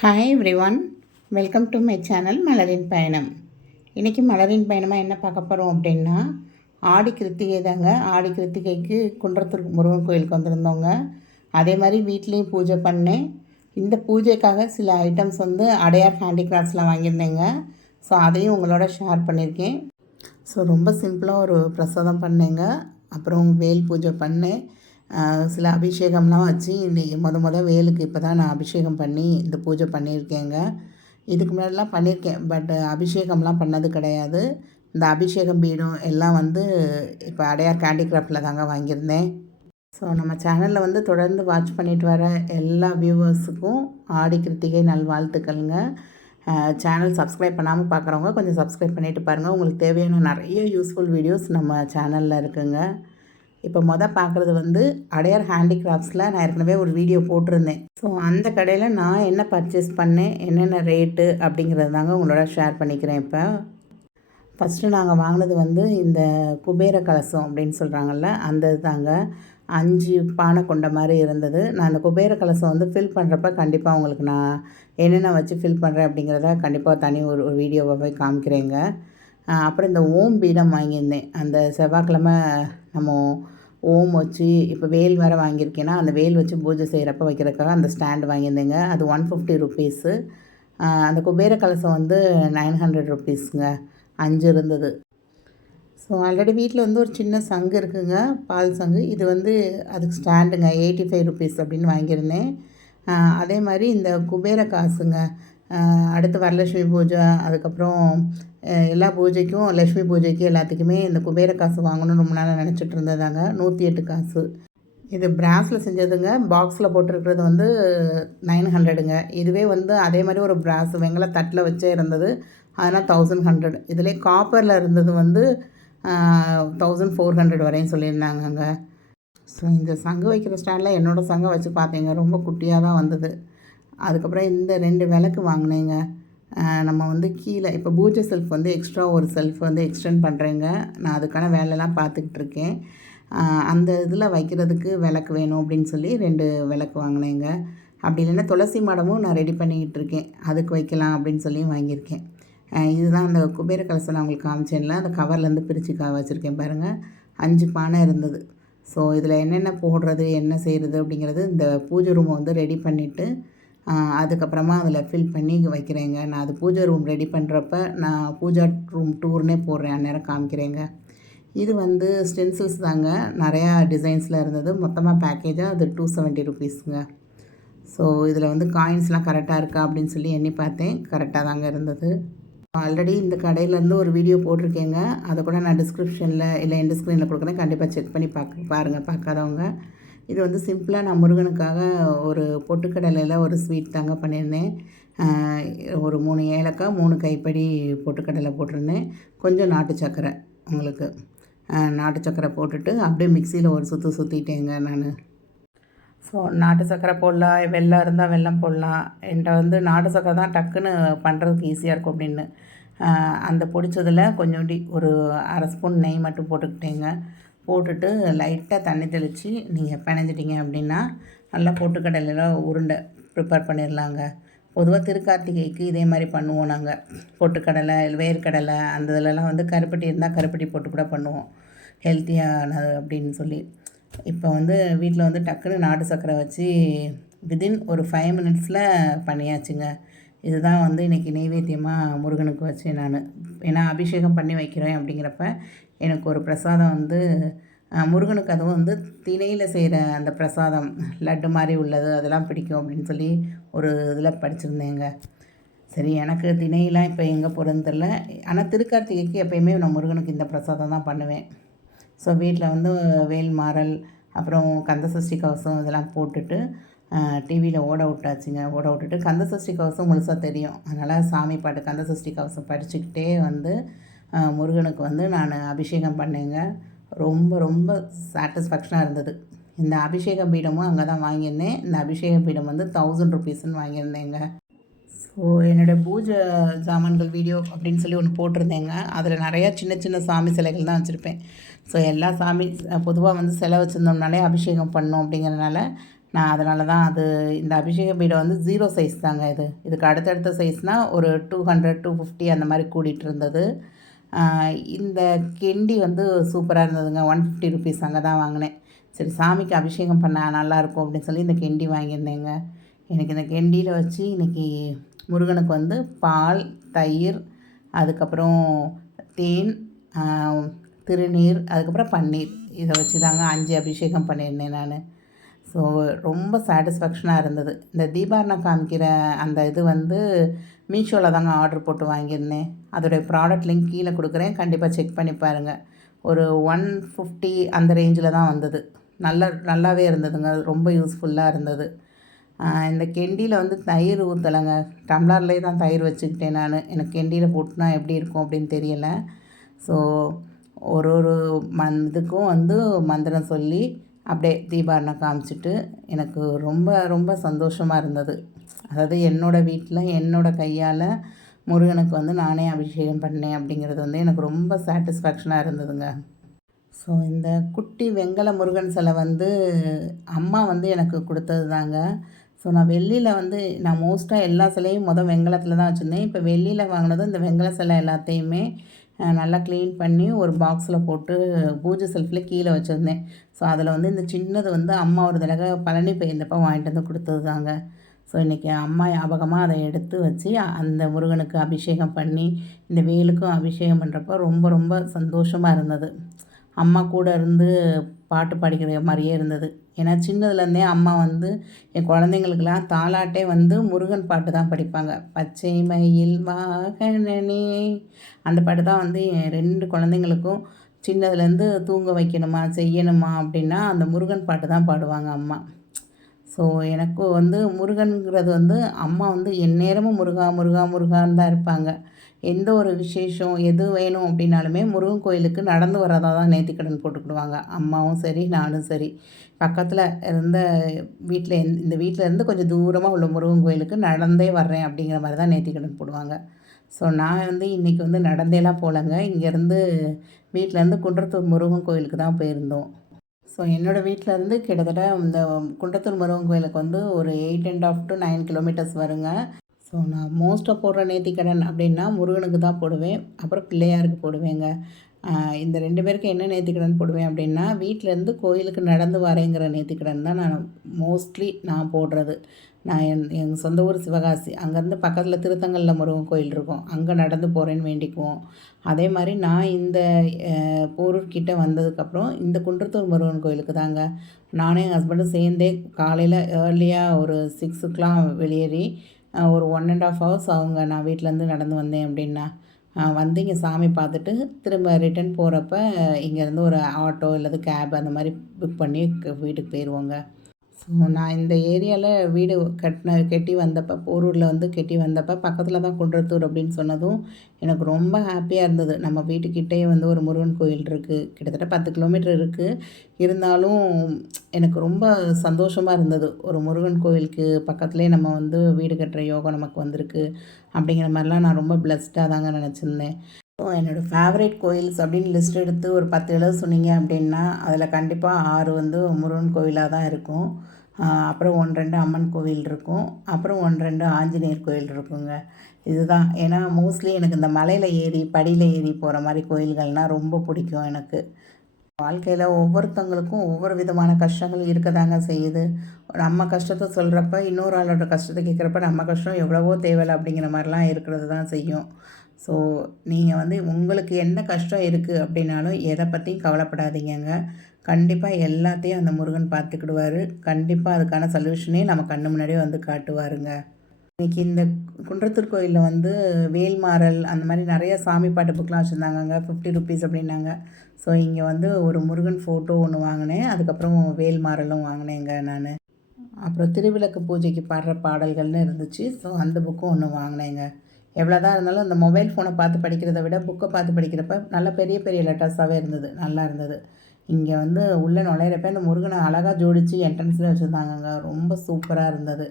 Hi everyone welcome to my channel மலரின் பயணம் இன்றைக்கி மலரின் பயணமாக என்ன பார்க்க போகிறோம் அப்படின்னா ஆடி கிருத்திகை தாங்க. ஆடி கிருத்திகைக்கு குன்றத்தூர் முருகன் கோயிலுக்கு வந்திருந்தோங்க. அதே மாதிரி வீட்லேயும் பூஜை பண்ணேன். இந்த பூஜைக்காக சில ஐட்டம்ஸ் வந்து அடையார் ஹேண்டிகிராஃப்ட்ஸ்லாம் வாங்கியிருந்தேங்க. ஸோ அதையும் உங்களோட ஷேர் பண்ணியிருக்கேன். ஸோ ரொம்ப சிம்பிளாக ஒரு பிரசாதம் பண்ணேங்க. அப்புறம் வேல் பூஜை பண்ணேன். சில அபிஷேகம்லாம் வச்சு இன்றைக்கி முத முத வேலுக்கு இப்போ தான் நான் அபிஷேகம் பண்ணி இந்த பூஜை பண்ணியிருக்கேங்க. இதுக்கு முன்னாடிலாம் பண்ணியிருக்கேன். பட் அபிஷேகம்லாம் பண்ணது கிடையாது. இந்த அபிஷேகம் பீடம் எல்லாம் வந்து இப்போ அடையார் கேண்டிகிராஃப்டில் தாங்க வாங்கியிருந்தேன். ஸோ நம்ம சேனலில் வந்து தொடர்ந்து வாட்ச் பண்ணிட்டு வர எல்லா வியூவர்ஸுக்கும் ஆடி கிருத்திகை நல்வாழ்த்துக்கள்ங்க. சேனல் சப்ஸ்கிரைப் பண்ணாமல் பார்க்குறவங்க கொஞ்சம் சப்ஸ்கிரைப் பண்ணிவிட்டு பாருங்கள் உங்களுக்கு தேவையான நிறைய யூஸ்ஃபுல் வீடியோஸ் நம்ம சேனலில் இருக்குங்க. இப்போ மொதல் பார்க்குறது வந்து அடையார் ஹேண்டிகிராஃப்ட்ஸில் நான் ஏற்கனவே ஒரு வீடியோ போட்டிருந்தேன். ஸோ அந்த கடையில் நான் என்ன பர்ச்சேஸ் பண்ணேன் என்னென்ன ரேட்டு அப்படிங்கிறது தாங்க உங்களோட ஷேர் பண்ணிக்கிறேன் இப்போ. ஃபஸ்ட்டு நாங்கள் வாங்கினது வந்து இந்த குபேர கலசம் அப்படின்னு சொல்கிறாங்கல்ல அந்த தாங்க. அஞ்சு பானை கொண்ட மாதிரி இருந்தது. நான் அந்த குபேர கலசம் வந்து ஃபில் பண்ணுறப்ப கண்டிப்பாக உங்களுக்கு நான் என்னென்ன வச்சு ஃபில் பண்ணுறேன் அப்படிங்கிறத கண்டிப்பாக தனி ஒரு ஒரு வீடியோவை போய் காமிக்கிறேங்க. அப்புறம் இந்த ஓம் பீடம் வாங்கியிருந்தேன். அந்த செவ்வாய்க்கிழமை நம்ம ஓம் வச்சு இப்போ வேல் வேறு வாங்கியிருக்கேன்னா அந்த வேல் வச்சு பூஜை செய்கிறப்ப வைக்கிறதுக்காக அந்த ஸ்டாண்டு வாங்கியிருந்தேங்க. அது ஒன் ஃபிஃப்டி ருபீஸு அந்த குபேர கலசம் வந்து நைன் ஹண்ட்ரட் ருபீஸுங்க அஞ்சு இருந்தது. ஸோ ஆல்ரெடி வீட்டில் வந்து ஒரு சின்ன சங்கு இருக்குங்க. பால் சங்கு. இது வந்து அதுக்கு ஸ்டாண்டுங்க. எயிட்டி ஃபைவ் ருபீஸ் அப்படின்னு வாங்கியிருந்தேன். அதே மாதிரி இந்த குபேர காசுங்க. அடுத்து வரலட்சுமி பூஜை அதுக்கப்புறம் எல்லா பூஜைக்கும் லக்ஷ்மி பூஜைக்கு எல்லாத்துக்குமே இந்த குபேர காசு வாங்கணும்னு ரொம்ப நாள் நினச்சிட்டு இருந்ததாங்க. நூற்றி எட்டு காசு. இது பிராஸில் செஞ்சதுங்க. பாக்ஸில் போட்டிருக்கிறது வந்து நைன் ஹண்ட்ரடுங்க இதுவே வந்து அதே மாதிரி ஒரு பிராஸ் வெங்கல தட்டில் வச்சே இருந்தது. அதனால் தௌசண்ட் ஹண்ட்ரட் இதிலே காப்பரில் இருந்தது வந்து தௌசண்ட் ஃபோர் ஹண்ட்ரட் வரையும் சொல்லியிருந்தாங்கங்க. ஸோ இந்த சங்கு வைக்கிற ஸ்டாண்டில் என்னோடய சங்கம் வச்சு பார்த்தீங்க. ரொம்ப குட்டியாக தான் வந்தது. அதுக்கப்புறம் இந்த ரெண்டு விளக்கு வாங்கினேங்க. நம்ம வந்து கீழே இப்போ பூஜை செல்ஃப் வந்து எக்ஸ்ட்ரா ஒரு செல்ஃப் வந்து எக்ஸ்டெண்ட் பண்ணுறேங்க நான் அதுக்கான வேலைலாம் பார்த்துக்கிட்டு இருக்கேன் அந்த இதில் வைக்கிறதுக்கு விளக்கு வேணும் அப்படின்னு சொல்லி ரெண்டு விளக்கு வாங்கினேங்க. அப்படி இல்லைன்னா துளசி மடமும் நான் ரெடி பண்ணிக்கிட்டு இருக்கேன் அதுக்கு வைக்கலாம் அப்படின்னு சொல்லி வாங்கியிருக்கேன். இதுதான் அந்த குபேர கலசம் நான் உங்களுக்கு காமிச்சேன்ல அந்த கவர்லேருந்து பிரித்து கா வச்சுருக்கேன் பாருங்கள் அஞ்சு பானை இருந்தது. ஸோ இதில் என்னென்ன போடுறது என்ன செய்கிறது அப்படிங்கிறது இந்த பூஜை ரூமை வந்து ரெடி பண்ணிவிட்டு அதுக்கப்புறமா அதில் ஃபில் பண்ணி வைக்கிறேங்க. நான் அது பூஜை ரூம் ரெடி பண்ணுறப்ப நான் பூஜா ரூம் டூர்னே போடுறேன் அந்நேரம் காமிக்கிறேங்க. இது வந்து ஸ்டென்சில்ஸ் தாங்க. நிறையா டிசைன்ஸில் இருந்தது. மொத்தமாக பேக்கேஜாக அது டூ செவன்ட்டி ருபீஸுங்க ஸோ இதில் வந்து காயின்ஸ்லாம் கரெக்டாக இருக்கா அப்படின்னு சொல்லி எண்ணி பார்த்தேன். கரெக்டாக தாங்க இருந்தது. ஆல்ரெடி இந்த கடையிலேருந்து ஒரு வீடியோ போட்டிருக்கேங்க. அதை கூட நான் டிஸ்கிரிப்ஷனில் இல்லை என் ஸ்க்ரீனில் கொடுக்குறேன். கண்டிப்பாக செக் பண்ணி பார்க்க பாருங்கள் பார்க்காதவங்க. இது வந்து சிம்பிளாக நான் முருகனுக்காக ஒரு பொட்டுக்கடலையில் ஒரு ஸ்வீட் தாங்க பண்ணியிருந்தேன். ஒரு மூணு ஏலக்காய் மூணு கைப்படி பொட்டுக்கடலை போட்டிருந்தேன். கொஞ்சம் நாட்டு சக்கரை உங்களுக்கு. நாட்டு சக்கரை போட்டுட்டு அப்படியே மிக்சியில் ஒரு சுற்று சுற்றிட்டேங்க நான். ஸோ நாட்டு சக்கரை போடலாம் வெள்ளம் இருந்தால் வெள்ளம் போடலாம். என்கிட்ட வந்து நாட்டு சக்கரை தான் டக்குன்னு பண்ணுறதுக்கு ஈஸியாக இருக்கும் அப்படின்னு. அந்த பொடிச்சதில் கொஞ்சோண்டி ஒரு அரை ஸ்பூன் நெய் மட்டும் போட்டுக்கிட்டேங்க. போட்டுட்டு லைட்டாக தண்ணி தெளித்து நீங்கள் பிணைஞ்சிட்டிங்க அப்படின்னா நல்லா பொட்டுக்கடலையில் உருண்டை ப்ரிப்பேர் பண்ணிடலாங்க பொதுவாக திருக்கார்த்திகைக்கு இதே மாதிரி பண்ணுவோம் நாங்கள் பொட்டுக்கடலை வேர்க்கடலை அந்த இதுலலாம் வந்து கருப்பட்டி இருந்தால் கருப்பட்டி போட்டு கூட பண்ணுவோம். ஹெல்த்தியானது அப்படின்னு சொல்லி. இப்போ வந்து வீட்டில் வந்து டக்குன்னு நாட்டு சர்க்கரை வச்சு விதின் ஒரு ஃபைவ் மினிட்ஸில் பண்ணியாச்சுங்க. இதுதான் வந்து இன்றைக்கி நெய்வேத்தியமாக முருகனுக்கு வச்சேன் நான். ஏன்னா அபிஷேகம் பண்ணி வைக்கிறேன் அப்படிங்கிறப்ப எனக்கு ஒரு பிரசாதம் வந்து முருகனுக்கு அதுவும் வந்து திணையில் செய்கிற அந்த பிரசாதம் லட்டு மாதிரி உள்ளது அதெல்லாம் பிடிக்கும் அப்படின்னு சொல்லி ஒரு இதில் படிச்சிருந்தேங்க. சரி எனக்கு திணையெல்லாம் இப்போ எங்கே போகிறதுன்னு தெரில ஆனால் திருக்கார்த்திகைக்கு எப்பயுமே நான் முருகனுக்கு இந்த பிரசாதம் தான் பண்ணுவேன். ஸோ வீட்டில் வந்து வேல் மாறல் அப்புறம் கந்த சஷ்டி கவசம் இதெல்லாம் போட்டுட்டு டிவியில் ஓட விட்டாச்சுங்க. ஓட விட்டுட்டு கந்தசஷ்டி கவசம் முழுசாக தெரியும். அதனால் சாமி பாட்டு கந்தசஷ்டி கவசம் படிச்சுக்கிட்டே வந்து முருகனுக்கு வந்து நான் அபிஷேகம் பண்ணேங்க. ரொம்ப ரொம்ப சாட்டிஸ்ஃபேக்ஷனாக இருந்தது. இந்த அபிஷேக பீடமும் அங்கே தான் வாங்கியிருந்தேன். இந்த அபிஷேக பீடம் வந்து தௌசண்ட் ருபீஸ்ன்னு வாங்கியிருந்தேங்க. ஸோ என்னோடய பூஜை சாமான்கள் வீடியோ அப்படின்னு சொல்லி ஒன்று போட்டிருந்தேங்க. அதில் நிறையா சின்ன சின்ன சாமி சிலைகள் தான் வச்சுருப்பேன். ஸோ எல்லா சாமி பொதுவாக வந்து சிலை வச்சுருந்தோம்னாலே அபிஷேகம் பண்ணோம் அப்படிங்கிறதுனால நான் அதனால தான் அது இந்த அபிஷேக பீடம் வந்து ஜீரோ சைஸ் தாங்க இது. இதுக்கு அடுத்தடுத்த சைஸ்னால் ஒரு டூ ஹண்ட்ரட் டூ ஃபிஃப்டி அந்த மாதிரி கூடிகிட்டு இருந்தது. இந்த கெண்டி வந்து சூப்பராக இருந்ததுங்க. ஒன் ஃபிஃப்டி ருபீஸ் அங்கே தான் வாங்கினேன். சரி சாமிக்கு அபிஷேகம் பண்ண நல்லாயிருக்கும் அப்படின்னு சொல்லி இந்த கெண்டி வாங்கியிருந்தேங்க. எனக்கு இந்த கெண்டியில் வச்சு இன்றைக்கி முருகனுக்கு வந்து பால் தயிர் அதுக்கப்புறம் தேன் திருநீர் அதுக்கப்புறம் பன்னீர். இதை வச்சு தாங்க அஞ்சு அபிஷேகம் பண்ணியிருந்தேன் நான். ஸோ ரொம்ப சாட்டிஸ்ஃபேக்ஷனாக இருந்தது. இந்த தீபாவளி காமிக்கிற அந்த இது வந்து மீஷோவில் தாங்க ஆர்டர் போட்டு வாங்கியிருந்தேன். அதோடைய ப்ராடக்ட் லிங்க் கீழே கொடுக்குறேன். கண்டிப்பாக செக் பண்ணி பாருங்கள் ஒரு ஒன் ஃபிஃப்டி அந்த ரேஞ்சில் தான் வந்தது. நல்ல நல்லாவே இருந்ததுங்க. ரொம்ப யூஸ்ஃபுல்லாக இருந்தது. இந்த கெண்டியில் வந்து தயிர் ஊற்றலைங்க டம்ளர்லேயே தான் தயிர் வச்சுக்கிட்டேன் நான். எனக்கு கெண்டியில் போட்டுனா எப்படி இருக்கும் அப்படின்னு தெரியலை. ஸோ ஒரு ஒரு மந் இதுக்கும் வந்து மந்திரம் சொல்லி அப்படியே தீபாவளி காமிச்சிட்டு எனக்கு ரொம்ப ரொம்ப சந்தோஷமாக இருந்தது. அதாவது என்னோடய வீட்டில் என்னோடய கையால் முருகனுக்கு வந்து நானே அபிஷேகம் பண்ணேன் அப்படிங்கிறது வந்து எனக்கு ரொம்ப சாட்டிஸ்ஃபேக்ஷனாக இருந்ததுங்க. ஸோ இந்த குட்டி வெங்கல முருகன் சிலை வந்து அம்மா வந்து எனக்கு கொடுத்தது தாங்க ஸோ நான் வெள்ளியில் வந்து நான் மோஸ்ட்டாக எல்லா சிலையும் மொதல் வெங்கலத்தில் தான் வச்சுருந்தேன். இப்போ வெள்ளியில் வாங்கினதும் இந்த வெங்கல சிலை எல்லாத்தையுமே நல்லா க்ளீன் பண்ணி ஒரு பாக்ஸில் போட்டு பூஜை செல்ஃபில் கீழே வச்சுருந்தேன். ஸோ அதில் வந்து இந்த சின்னது வந்து அம்மா ஒரு தடவை பழனி போயிருந்தப்போ வாங்கிட்டு வந்து கொடுத்தது தாங்க ஸோ இன்றைக்கி அம்மா ஞாபகமாக அதை எடுத்து வச்சு அந்த முருகனுக்கு அபிஷேகம் பண்ணி இந்த வேலுக்கும் அபிஷேகம் பண்ணுறப்போ ரொம்ப ரொம்ப சந்தோஷமாக இருந்தது. அம்மா கூட இருந்து பாட்டு பாடிக்கிற மாதிரியே இருந்தது. ஏன்னா சின்னதுலேருந்தே அம்மா வந்து என் குழந்தைங்களுக்கெல்லாம் தாலாட்டே வந்து முருகன் பாட்டு தான் படிப்பாங்க. பச்சை மயில் வாகனனே. அந்த பாட்டு தான் வந்து என் ரெண்டு குழந்தைங்களுக்கும் சின்னதுலேருந்து தூங்க வைக்கணுமா செய்யணுமா அப்படின்னா அந்த முருகன் பாட்டு தான் பாடுவாங்க அம்மா. ஸோ எனக்கு வந்து முருகனுங்கிறது வந்து அம்மா வந்து எந்நேரமும் முருகா முருகா முருகான்னு தான் இருப்பாங்க. எந்த ஒரு விசேஷம் எது வேணும் அப்படின்னாலுமே முருகன் கோயிலுக்கு நடந்து வரதா தான் நேர்த்திக்கடன் போட்டுக்கிடுவாங்க. அம்மாவும் சரி நானும் சரி. பக்கத்தில் இருந்த வீட்டில் இந்த வீட்டில் இருந்து கொஞ்சம் தூரமாக உள்ள முருகன் கோயிலுக்கு நடந்தே வர்றேன் அப்படிங்கிற மாதிரி தான் நேர்த்திக்கடன் போடுவாங்க. ஸோ நான் வந்து இன்றைக்கி வந்து நடந்தேலாம் போகலங்க இங்கேருந்து வீட்டிலேருந்து குன்றத்தூர் முருகன் கோயிலுக்கு தான் போயிருந்தோம். ஸோ என்னோடய வீட்டில் இருந்து கிட்டத்தட்ட இந்த குன்றத்தூர் முருகன் கோயிலுக்கு வந்து ஒரு eight and half to nine kilometres வருங்க. ஸோ நான் மோஸ்ட்டாக போடுற நேர்த்திக்கடன் அப்படின்னா முருகனுக்கு தான் போடுவேன். அப்புறம் பிள்ளையாருக்கு போடுவேங்க. இந்த ரெண்டு பேருக்கு என்ன நேர்த்திக்கடன் போடுவேன் அப்படின்னா வீட்டிலேருந்து கோயிலுக்கு நடந்து வரேங்கிற நேர்த்திக்கடன் தான் நான் மோஸ்ட்லி நான் போடுறது. நான் என் எங்கள் சொந்த ஊர் சிவகாசி. அங்கேருந்து பக்கத்தில் திருத்தங்கல்ல முருகன் கோயில் இருக்கும். அங்கே நடந்து போகிறேன்னு வேண்டிக்குவோம். அதே மாதிரி நான் இந்த போரூர்கிட்ட வந்ததுக்கப்புறம் இந்த குன்றத்தூர் முருகன் கோயிலுக்கு தாங்க. நானும் என் ஹஸ்பண்டும் சேர்ந்தே காலையில் ஏர்லியாக ஒரு சிக்ஸுக்கெலாம் வெளியேறி ஒரு ஒன் அண்ட் ஆஃப் ஹவர்ஸ் அவங்க நான் வீட்டிலேருந்து நடந்து வந்தேன் அப்படின்னா. வந்து இங்கே சாமி பார்த்துட்டு திரும்ப ரிட்டர்ன் போகிறப்ப இங்கேருந்து ஒரு ஆட்டோ இல்லது கேப் அந்த மாதிரி புக் பண்ணி க- வீட்டுக்கு போயிடுவோங்க ஸோ நான் இந்த ஏரியாவில் வீடு கட்டின கட்டி வந்தப்போ போரூரில் வந்து கட்டி வந்தப்போ பக்கத்தில் தான் குன்றத்தூர் அப்படின்னு சொன்னதும் எனக்கு ரொம்ப ஹாப்பியாக இருந்தது. நம்ம வீட்டுக்கிட்டே வந்து ஒரு முருகன் கோயில் இருக்குது கிட்டத்தட்ட பத்து கிலோமீட்டர் இருக்குது இருந்தாலும் எனக்கு ரொம்ப சந்தோஷமாக இருந்தது. ஒரு முருகன் கோயிலுக்கு பக்கத்துலேயே நம்ம வந்து வீடு கட்டுற யோகம் நமக்கு வந்திருக்கு. அப்படிங்கிற மாதிரிலாம் நான் ரொம்ப பிளஸ்டாக தாங்க நினச்சிருந்தேன். என்னோடய ஃபேவரட் கோயில்ஸ் அப்படின்னு லிஸ்ட் எடுத்து ஒரு பத்து எழுத சொன்னீங்க அப்படின்னா அதில் கண்டிப்பாக ஆறு வந்து முருகன் கோயிலாக தான் இருக்கும். அப்புறம் ஒன்று ரெண்டு அம்மன் கோவில் இருக்கும். அப்புறம் ஒன்று ரெண்டு ஆஞ்சநேயர் கோயில் இருக்குங்க. இதுதான். ஏன்னா மோஸ்ட்லி எனக்கு இந்த மலையில் ஏறி படியில் ஏறி போகிற மாதிரி கோயில்கள்னால் ரொம்ப பிடிக்கும் எனக்கு. வாழ்க்கையில் ஒவ்வொருத்தவங்களுக்கும் ஒவ்வொரு விதமான கஷ்டங்கள் இருக்க தாங்க செய்யுது. நம்ம கஷ்டத்தை சொல்கிறப்ப இன்னொரு ஆளோட கஷ்டத்தை கேட்குறப்ப நம்ம கஷ்டம் எவ்வளவோ தேவையில்லை அப்படிங்கிற மாதிரிலாம் இருக்கிறது தான் செய்யும். ஸோ நீங்கள் வந்து உங்களுக்கு என்ன கஷ்டம் இருக்குது அப்படின்னாலும் எதை பற்றியும் கவலைப்படாதீங்கங்க. கண்டிப்பாக எல்லாத்தையும் அந்த முருகன் பார்த்துக்கிடுவார். கண்டிப்பாக அதுக்கான சொல்யூஷனே நம்ம கண்ணு முன்னாடியே வந்து காட்டுவாருங்க. இன்னைக்கு இந்த குன்றத்தூர் கோயிலில் வந்து வேல்மாறல் அந்த மாதிரி நிறைய சாமி பாட்டு புக்கெலாம் வச்சுருந்தாங்கங்க. ஃபிஃப்டி ருபீஸ் அப்படின்னாங்க. ஸோ இங்கே வந்து ஒரு முருகன் ஃபோட்டோ ஒன்று வாங்கினேன். அதுக்கப்புறம் வேல்மாறலும் வாங்கினேங்க நான். அப்புறம் திருவிளக்கு பூஜைக்கு பாடுற பாடல்கள்னு இருந்துச்சு. ஸோ அந்த புக்கும் ஒன்று வாங்கினேங்க. எவ்வளோதான் இருந்தாலும் அந்த மொபைல் ஃபோனை பார்த்து படிக்கிறத விட புக்கை பார்த்து படிக்கிறப்ப நல்ல பெரிய பெரிய லெட்டர்ஸாகவே இருந்தது. நல்லா இருந்தது. இங்கே வந்து உள்ளே நுழையிறப்ப அந்த முருகனை அழகாக ஜோடித்து என்ட்ரன்ஸில் வச்சுருந்தாங்கங்க. ரொம்ப சூப்பராக இருந்தது.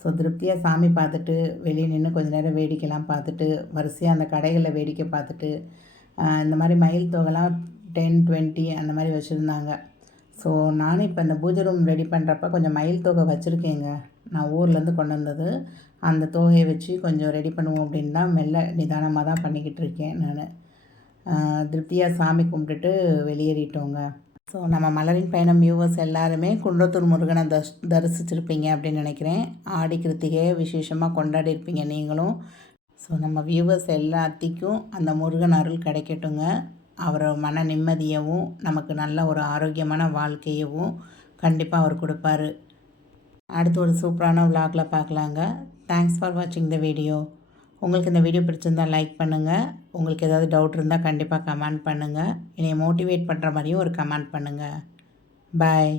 ஸோ திருப்தியாக சாமி பார்த்துட்டு வெளியே நின்று கொஞ்ச நேரம் வேடிக்கைலாம் பார்த்துட்டு வரிசையாக அந்த கடைகளில் வேடிக்கை பார்த்துட்டு இந்த மாதிரி மயில் தொகைலாம் டென் டுவெண்ட்டி அந்த மாதிரி வச்சுருந்தாங்க. ஸோ நானும் இப்போ இந்த பூஜை ரூம் ரெடி பண்ணுறப்ப கொஞ்சம் மயில் தொகை வச்சுருக்கேங்க. நான் ஊர்லேருந்து கொண்டு வந்தது. அந்த தொகையை வச்சு கொஞ்சம் ரெடி பண்ணுவோம் அப்படின்னு தான் மெல்ல நிதானமாக தான் பண்ணிக்கிட்டு இருக்கேன் நான். திருப்தியாக சாமி கும்பிட்டுட்டு வெளியேறிட்டோங்க. ஸோ நம்ம மலரின் பயணம் வியூவர்ஸ் எல்லாருமே குன்றத்தூர் முருகனை தர்ஸ் தரிசிச்சிருப்பீங்க அப்படின்னு நினைக்கிறேன். ஆடி கிருத்திகையை விசேஷமாக கொண்டாடி இருப்பீங்க நீங்களும். ஸோ நம்ம வியூவர்ஸ் எல்லாத்திக்கும் அந்த முருகன் அருள் கிடைக்கட்டுங்க. அவர் மன நிம்மதியவும் நமக்கு நல்ல ஒரு ஆரோக்கியமான வாழ்க்கையவும் கண்டிப்பாக அவர் கொடுப்பாரு. அடுத்து ஒரு சூப்பரான விலாகில் பார்க்கலாங்க தேங்க்ஸ் ஃபார் வாட்சிங் த வீடியோ உங்களுக்கு இந்த வீடியோ பிடிச்சிருந்தால் லைக் பண்ணுங்கள் உங்களுக்கு ஏதாவது டவுட் இருந்தால் கண்டிப்பாக கமெண்ட் பண்ணுங்கள் என்னை மோட்டிவேட் பண்ணுற மாதிரியும் ஒரு கமெண்ட் பண்ணுங்கள் பாய்